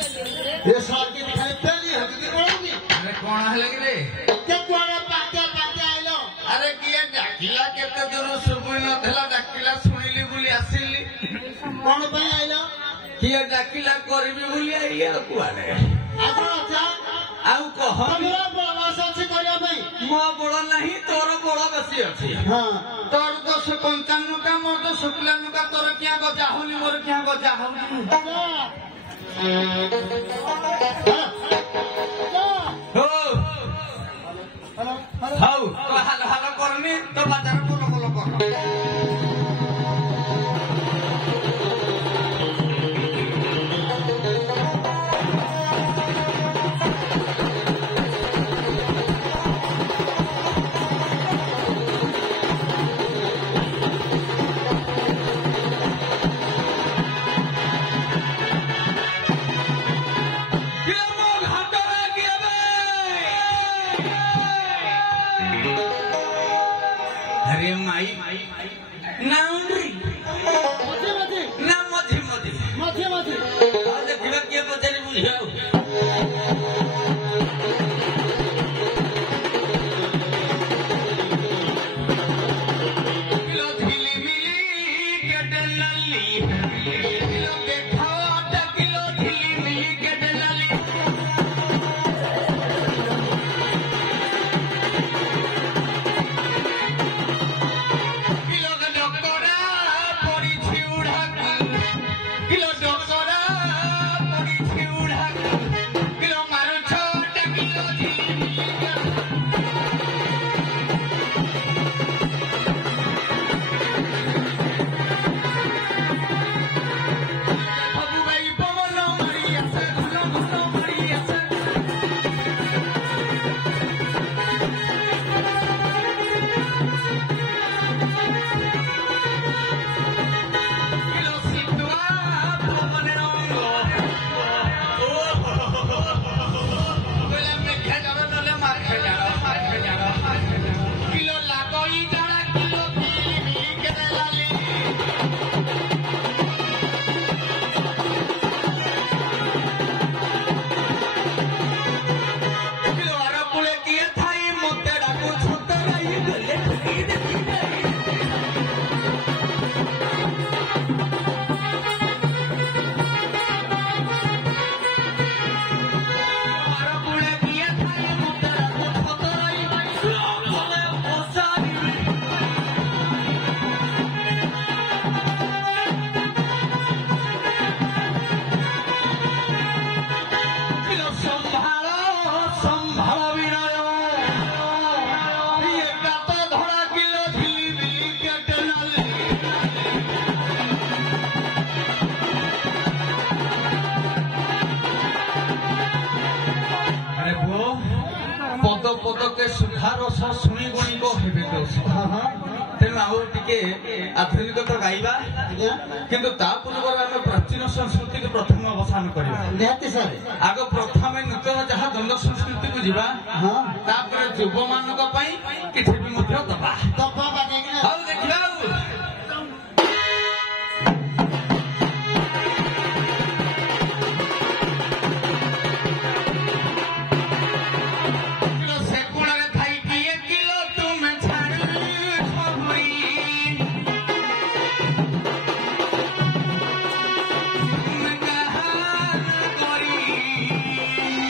ये साल के दिखाई पहली है कि नहीं अरे कौन है लगे रे क्या कौन पाते पाते आइलो अरे किए डाकिला केते जरूर सुबुई न थला डाकिला सुनिली बुली आसिली कौन पे आइलो किए डाकिला करबी बुली आइले कुआरे आजो अच्छा आउ कह हमरा बड़ा से करिया भाई मो बड़ नहीं तोर बड़ बेसी अछि हां तोर 255 का मोर 255 का तोर क्या गजा होनी मोर क्या गजा होनी हो हाउ तो हाल हाल करनी तो बाजार बोलो बोलो कर अरे माई नाउंड्री मजे मजे ना मधी मधी मजे मजे आज देखिबा के पचारी बुझाऊ किलो ढीली मिली के डलली किलो देखा आटा किलो ढीली मिली के डलली पदके सुधार शुणी गुणिक हेबे तेणु आउ टे आधुनिक तो गाइबा किंतु ता पूर्व आम प्राचीन संस्कृति को प्रथम अवसान करवा आग प्रथम नूतन जहाँ दंड संस्कृति को जीवा युव मान किसी भी दबा